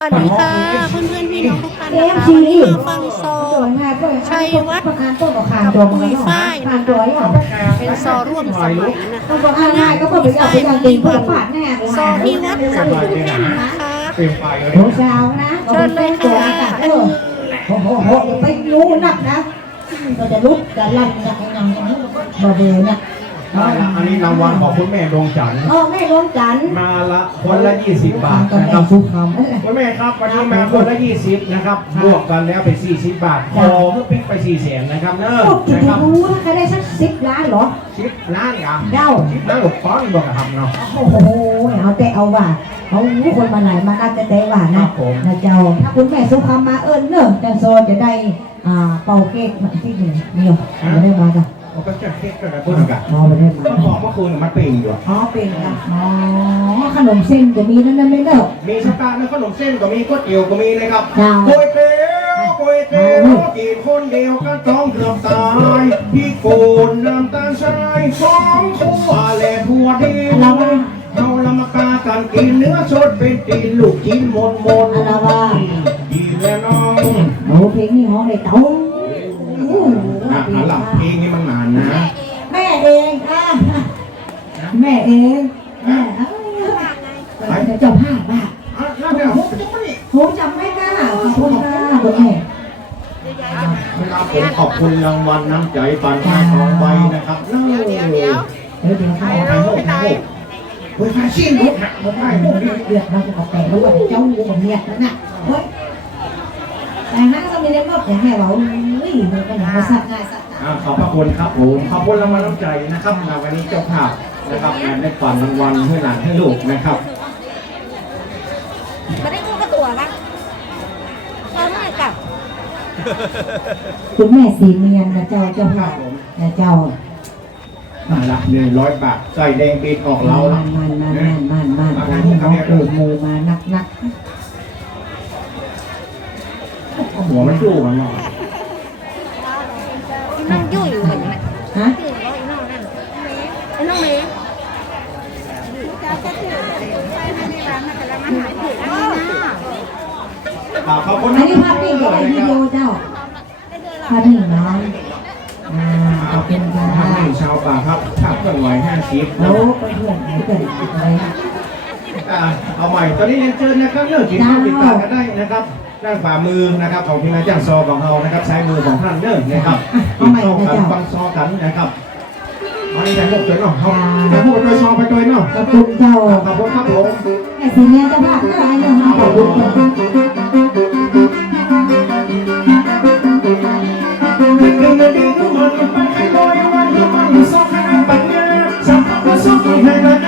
สวัสดีค่ะเพื่อนเพื่อนๆพี่น้องทุกท่านนะคะวันนี้มาฟังโซชัยวัฒน์ปุยฝ้ายนะคะเป็นโซร่วมสมัยนะคะคณะปุยฝ้ายมีบุญโซที่วัดสันพุ่งแท่นนะคะเต็มไปเลยโหเช้านะเชิญเลยค่ะเออโอ้โหโหอย่าไปรู้นักนะเราจะลุกจะลั่นจะยังยังบาเบลเนี่ย อันนี้รางวัลของคุณแม่ดวงจันทร์อ๋อแม่ดวงจันทร์มาละคนละ 20 บาทกับนะคแม่รับสุขคำคุณแม่ครับวันนี้มาคนละ 20 นะครับบวกกันแล้วเป็น 40 บาทพอเพื่อปิ๊กไป4แสนนะครับเนอะพวกจะนะครับรู้ถ้าใครได้สักสิบล้านเหรอชิปล้านอะเด้าชิปล้านหลบป้อนบอกกับทำเนาะโอ้โหเอาแต่เอาว่าเขารู้คนมาไหนมานัดแต่แต่ว่าครันะบผมนะเจ้าถ้าคุณแม่สุขคำมาเอิญเนอะจันโซจะได้อ่าเป่าเค้กมาที่หนึ่งนี่เหรอไม่ได้มาจ้ะ เอาก็จะเค้กกันนะพูดกันอ๋อไม่ได้มาก็บอกเมื่อคืนมันเป็นอยู่อ๋อเป็นค่ะอ๋อขนมเส้นจะมีนั่นนั่นไม่เนอะมีสตาร์ในขนมเส้นก็มีก๋วยเตี๋ยวก็มีนะครับจ้าก๋วยเตี๋ยวก๋วยเตี๋ยวกินคนเดียวก็ต้องเกือบตายพี่โกนน้ำตาลทรายสองทั่วแหล่ทั่วดีเราว่าเราละมากากันกินเนื้อสดเป็นตีนลูกชิ้นมนมนเราว่าดีแล้วน้องโอ้เพลงนี้ฮ้องในเต้า อะหลับเพลงนี้มันนานนะ แม่เองอะแม่เองแม่เอ้ยเจ้าภาพบ้าอะแล้วเนี่ยผมจะไม่โหจำไม่ได้ขอบคุณค่ะคุณแม่เวลาผมขอบคุณรางวัลน้ำใจปันให้ทองใบนะครับเนอะเดี๋ยวเดี๋ยวค่ะถ่ายรูปถ่ายรูปเฮ้ยถ่ายชิ้นรูปนะผมถ่ายรูปดิเดือดเราจะเอาแต่รู้ว่าเจ้าคนเนี่ยนั่นน่ะเฮ้ย แต่นั่นก็มีเล่นรอบอย่างแม่เราเฮ้ยมันก็หนังสัตว์ง่ายสัตว์อ่าขอบพระคุณครับผมขอบคุณรางวัลน้ำใจนะครับในวันนี้เจ้าภาพนะครับงานได้ฝันรางวัลให้หลานให้ลูกนะครับไม่ได้กู้กระตัวปะเออไม่กลับคุณแม่สีเมียนนะเจ้าเจ้าภาพนะเจ้ามาละหนึ่งร้อยบาทใส่แดงปีกออกเรามัละนมันมันมันมันมันวันนี้น้องเกิดโมมานักนัก หัวมันสู้มันหน่อยอีน้องยุ่ยอยู่เหมือนกันฮะยุ่ยก็อีน้องนั่นไอ้น้องเมย์อ่าขอบคุณอันนี้ภาพนิ่งกับวิดีโอเจ้าภาพนิ่งน้องอ่าขอบคุณค่ะทำให้ชาวป่าครับขับเคลื่อนไหวห้าสิบโอ้เพื่อนเพื่อนอะไรอ่าเอาใหม่ ตอนนี้เรียนเชิญนะครับเลือกกินข้าวติดตามกันได้นะครับ ด้านฝ่ามือนะครับของพี่นายจ้างซอของเรานะครับซ้ายมือของท่านเนิ่นะครับกินข้าวกันฟังซอกันนะครับมาในใจพวกตัวเนาะเขาจะพูดไปตัวซอไปตัวเนาะขอบคุณเจ้าขอบคุณครับผมแม่สีเมียนเจ้าภาพเจ้าอะไรเนี่ยมาขอบคุณค่ะอ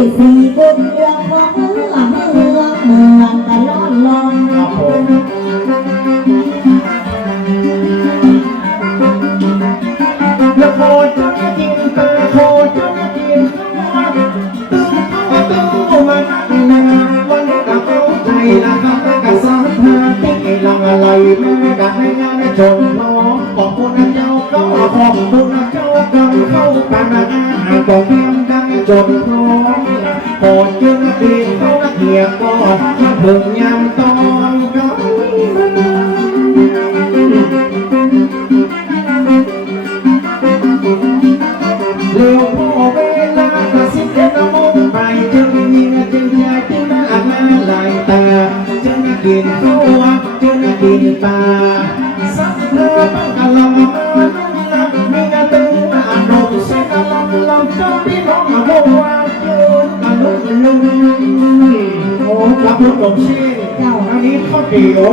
ล ตาสักเธอบ้างกะลำมาลำมีกระตือมาอารมณ์เส้นลำลำก็พี่น้องมาบอกว่าอารมณ์ลุ่มโอ้รับรถลมเชี่ยเจ้าอันนี้ข้าเดียว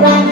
Bye.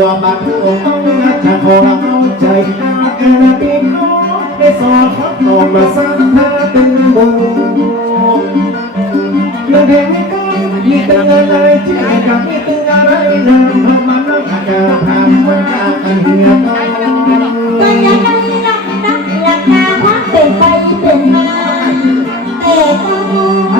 วบัดหัวเอาจะขอเอาใจเอ็นดีน้องได้สอนขัต้องมาสร้างหาตึงบูเรื่องเด็กไม่ก้อยมีตึงอะไรที่ไหนกับมีตึงอะไรนำมามานั่งอาการผ่านมาอันเหี้ยต้อง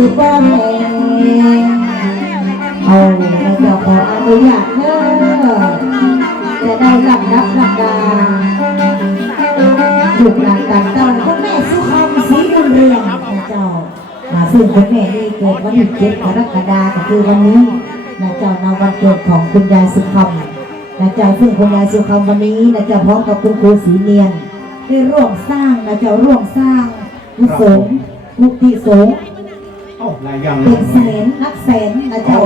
ามชื่อบ่แม่เอาแล้วเจ้าขออนุญาตเด้อจะได้รับรับรับดาลูกหลานต่างเจ้าคุณแม่สุคำศรีบุญเรืองนะเจ้ามาซึ่งคุณแม่นี่เกิดวันที่เจ็ดกรกฎาคมก็คือวันนี้นะเจ้าในวันเกิดของคุณยายสุคำนะเจ้าซึ่งคุณยายสุคำวันนี้นะเจ้าพร้อมกับคุณครูศรีเนียนได้ร่วมสร้างนะเจ้าร่วมสร้างกุศลมุติสงฆ์ โอ้หลายอย่างเป็นแสนนักแสนนะเจ้า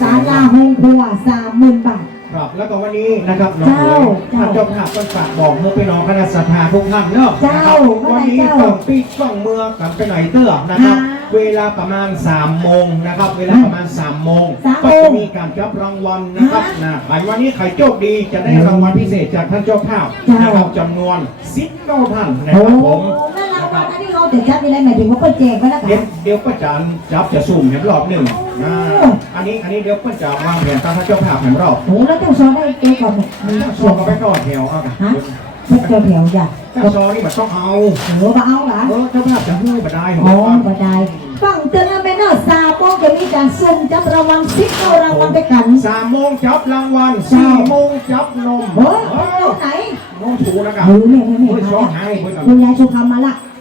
ศาลาห้องครัวสามหมื่นบาท ครับ แล้วก็วันนี้นะครับน้องเจ้าเอ๋ยท่านเจ้าภาพก็ฝากบอกเมื่อไปน้องคณะสัทธาทุกท่านเนาะเจ้านะครับวันนี้เจ้าต้องปิดกล้องเมืองกันไปไหนเตื้อนะครับ ค่ะเวลาประมาณ3โมงนะครับ เวลาประมาณ3โมงสามก็โมงจะมีการจับรางวัลนะครับค่ะนะใครวันนี้ใครโชคดีจะได้รางวัลพิเศษจากท่านเจ้าภาพเจ้าน นะครับจำนวน10เก้าท่านนะโอ้ครับผมนั่นรางวัลอันนี้เขา จะจัดอะไรหมายถึงว่าเปิดแจกไว้แล้วกัเดี๋ยวนเดี๋ยวป้าจันจับจะสุ่มเห็นรอบหนึ่งอ่าโอ้อันนี้อันนี้เดี๋ยวป้าจันวางแผนตามท่านเจ้าภาพเห็นรอบโอ้แล้วเจ้าซอได้เจ๊ก่อนเนี่ยมีถ้าชซอมก็ไปก่อนแถวเอากันฮะเจ้าแถวจ้ะถ้าซอนี่มันต้องเอาโอ้มาเอาเหรอเออเจ้าภาพจะหู้มาได้เหรอ๋ออบ่ได้ฟังเตือนเอาไปเนอะซาโป้จะมีการซุ่มจับรางวัลซิปเอารางวัลไปกันสามโมงจับรางวัลสี่โมงจับนมเฮ้ยเอตรองไหน น้องถูนะครับเฮ้ยแม่แม่แม่เฮ้ยมาซอละให้เพื่อนคุณยายชูคำมาละ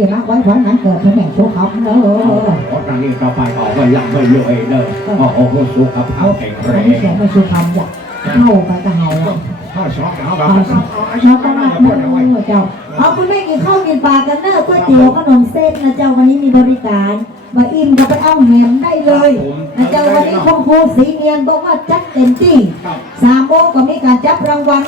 คุณปีหน่อยดีมากไว้วันนั้นเกิดคุณแม่ชูคำเนอเพราะตอนนี้ต่อไปออกไปยังไม่เลยเนอะโอ้โหสุขภาพแข็งแรงนี้เขียนมาชูคำอยากเข้าไปกับเฮาอะถ้าช็อกเอาแบบเอาเอาเอาชเอาอบต้องรักเอาเนเด้อะเจ้าเอาคุณแม่กินข้าวกินปลากันเนอะก๋วยเตี๋ยวขนมเส้นนะเจ้าวันนี้มีบริการมาอิ่มก็ไปเอาแหมได้เลยนะเจ้าวันนี้คุณครูสีเนียนบอกว่าจัดเต็มที่สามโมงก็มีการจับรางวัล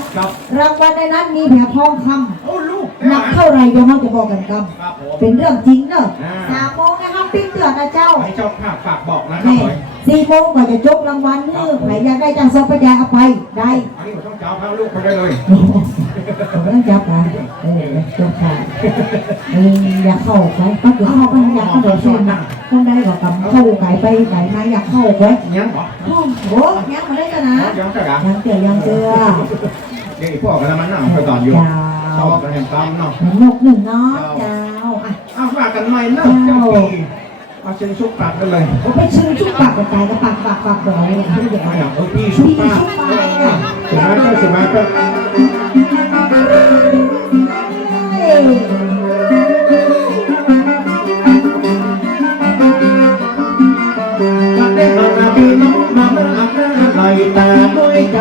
รางวัลในนั้นมีแผงทองคโอ้ลูกำ หนักเท่าไหรเดี๋ยวเราจะบอกกันครับครับผมเป็นเรื่องจริงเนอะอ่า สามโมงนะครับปิ้งเตือนนะเจ้าให้เจ้าภาพฝากบอกนะครัแม่บผมสี่โมงก็จะจบรางวัลเนื้อใครอยากได้จังซอปยายเอาไปได้อันนี้ผมต้องเจ้าพาลูกไปได้เลยผมไม่ต้องจับนะเออจบค่ะเอออยากเข้าไปก็คือเข้าไปอยากเข้าไปเช่นนะต้องได้ก็กำเข้าไก่ไปไก่มาอยากเข้าไปยังเหรอโอ้โหยังมาได้กันนะยังจะกันยังเจอยังเจอ เดี๋ยวพวกกันมันนั่งไปก่อนอยู่เจ้า ชอบแหมตามเนาะหมือนนกหนึ่งเนาะเจ้าอะเอาฝากกันหน่อยเนาะเจ้าปีเอาเชิญชุบปากกันเลยผมไปเชื่อชุบปากกับไก่กับปากปากปากบ่อยเนี่ยที่เดี๋ยวมาอย่างเออพี่ชุบปากสมาก็สมาก็เฮ้ยก็ได้มานาพี่น้องมามาอาบน้ำไหลตาด้วยใจ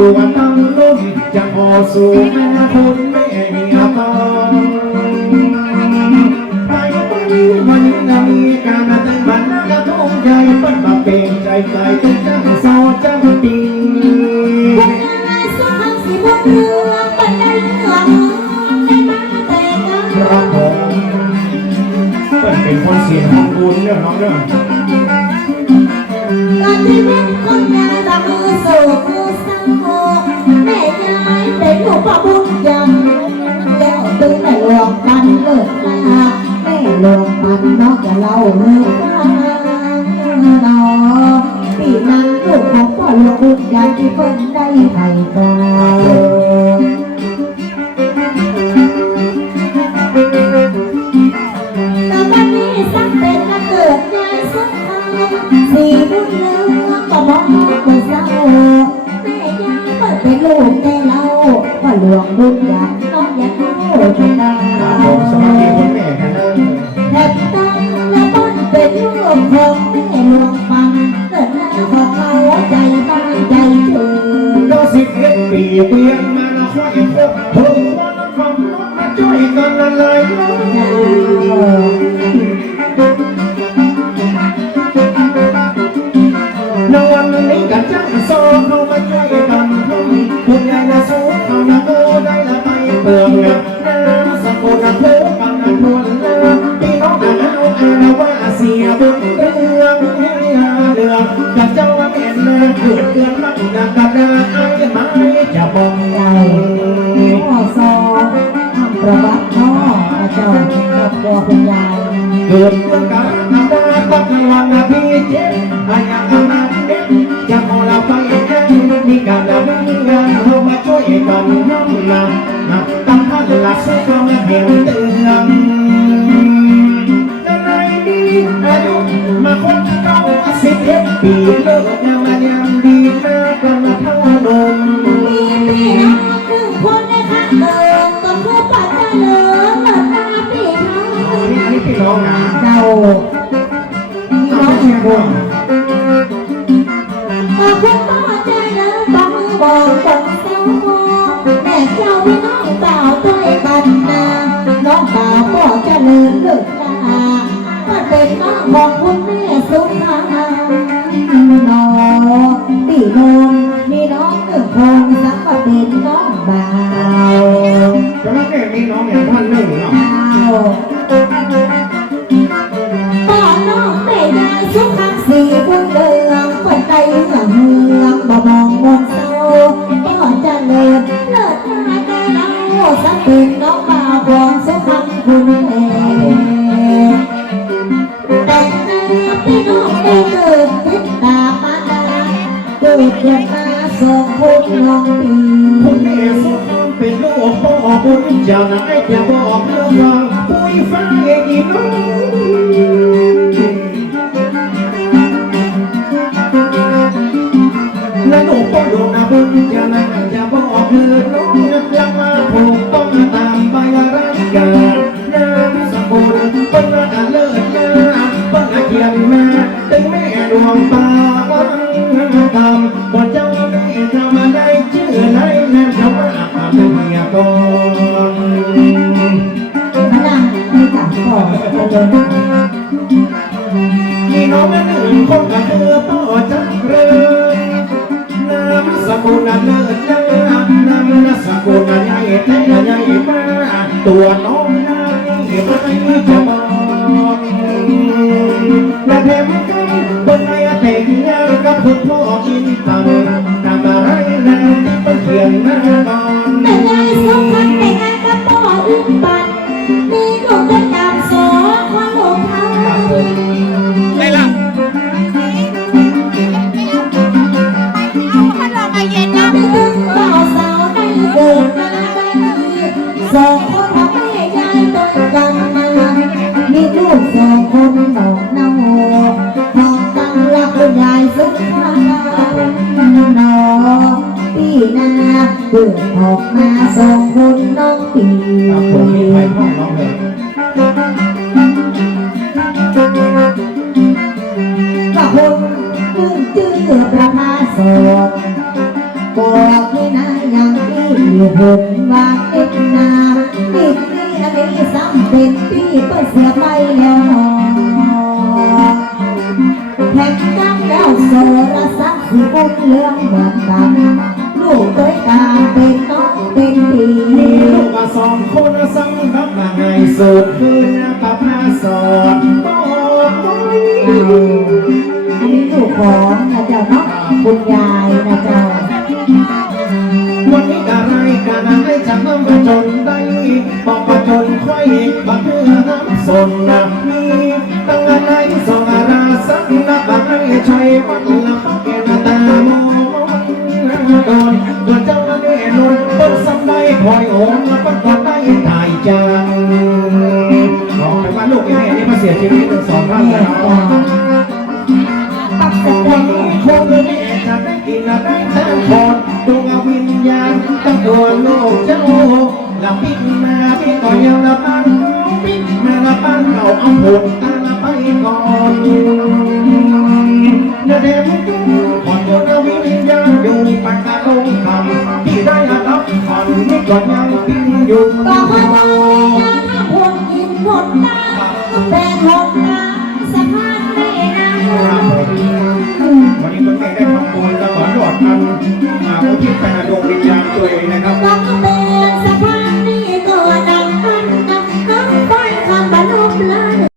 นั่งอยู่ตั้งลุ่มจะพอสู่แม่คนแม่เมียตองไปวันนี้นามีการแต่งบ้านกระทงใหญ่เปิดมาเป็นใจใจจังจังโซจังปีคุณนายสมัครสีบเรือปันได้เรื่องได้มาแต่กันครับผมเปิดเป็นคนเสียงของบุญเนี่ยน้องเนา ประบุญยังแล้วตึงแม่หลวงมันเลิกมาแม่หลวงมันนอกจะเล่าเลิกาเนาะปีนั้นลูกของพ่อหลงยังที่คนได้ให้ก่อนแต่วันนี้สักเป็นมาเกิดใาสุขสีบุญเลย บุญญาน้องอยากเข้าชนะครับผมสวัสดีคุณแม่กันเด้อแทบตั้งและบนเป็นลูกของแม่หลวงปังเกิดมาของเขาใจบ้านใจเธอก็สิบเอ็ดปีเวียนมาแล้วค่อยพบเพิ่งวันฝันรถมาช่วยกันละลายล้นในวันนี้กันจังโซเข้ามาช่วยกันทำคุณยายนะสู้เขานะโอ้ได้ละไป เปลืองนสกคนนะโคกันนวนนะพี่น้องนะเอาอาว่าเสียบุญเรื่องเรื่องกับเจ้าแม่นะเกิดเดือนมักนะกระดาไอ้ไม้จะบอกใหญ่พ่อซอทำประวัติพ่อพระเจ้าครอบครัวคุณยายเกิดเรื่องการทำได้ตั้งวันนะพี่เจ็บอายังมาเด็กจะมองเราไป มาช่วยกันน้ำนะนะตั้งท่านละสู้ก็มาเห็นเตือนอะไรดีอายุมาคนเเป็นน้องของคุณแม่สุภาน้องตีนนมีน้องหนึ่งคนสักก็เป็นน้องบ่าวจะมาแม่มีน้องอย่างท่านหนึ่งเนาะ บุญเจ้านายจะบอกเรื่องว่าปุ้ยฟ้าเองอีน้องและลูกพ่อลูกนะบุญจ้านายจะบอกเรื่องน้องยังมาผูกต้องตามใบรักกันน้ำสกุลเป็นอาเลิศนาเป็นอาเขียนมาตึงแม่ดวงตาวังตำว่าเจ้าแม่จะมาได้ชื่อไหนแม่เขามา เป็นเมียก่อนมานั่งมีกับพ่อเจริญมีน้องหนึ่งคนก็คือพ่อจักเริญนามสกุลนั้นเลิศนามนามสกุลใหญ่แต่ใหญ่มากตัวน้องนั้นไม่จะบอกและแถมกันบนไอ้แต่งงานกับคุณพ่อกินตังทำอะไรแล้วที่ต้องเขียงนหน้น สองคนดอกเน่าทองตั้งรักคุณยายสุขักน้องปีนาเกิดออกมาสองคนน้องปีครับผมมีใครพ่อน้องเลยก็คนพึ่งชื่อประมาสอนบอกให้นายยังที่เห็นว่าเอ็นา ลูกมาสองคนสังทับมาไงสุดคืนกับมาสอนบอกอันนี้ลูกของนะเจ้าเนาะคุณยายนะเจ้าวันนี้อะไรกันให้ฉันต้องมาจนได้บอกประจนไข่บังเทือน้ำสนนะมีตั้งอะไรสองอาราสักนับบังให้ใช้วัดละเขาเกณฑ์ตาโดนโดน คอยโอนแล้วก็ก็ได้ตายจังบอกไปว่าลูกแม่นี่มาเสียชีวิตสองท่านแล้วปักสวัเต็นกนี้คงไม่จะได้กินได้แท้งคนดวงวิญญาณตั้งตัวโลกเจ้าแล้วปิดมาพี่ก็ยังละปันปิดมาละปันเราเอาผลตาละไปก่อน เดี๋ยวเดี๋ยวขอตัววิญญาณอยู่ปากกาลงคำที่ได้รับฝันนี่ก็ยังพินอยู่ก็เพราะว่าพวกกินหมดตาแต่หมดตาสะพานไม่นาวันนี้คุณแม่ได้ทำบุญแล้วก็รอดกันมาอุทิศไปหาดวงวิญญาณตัวเองนะครับ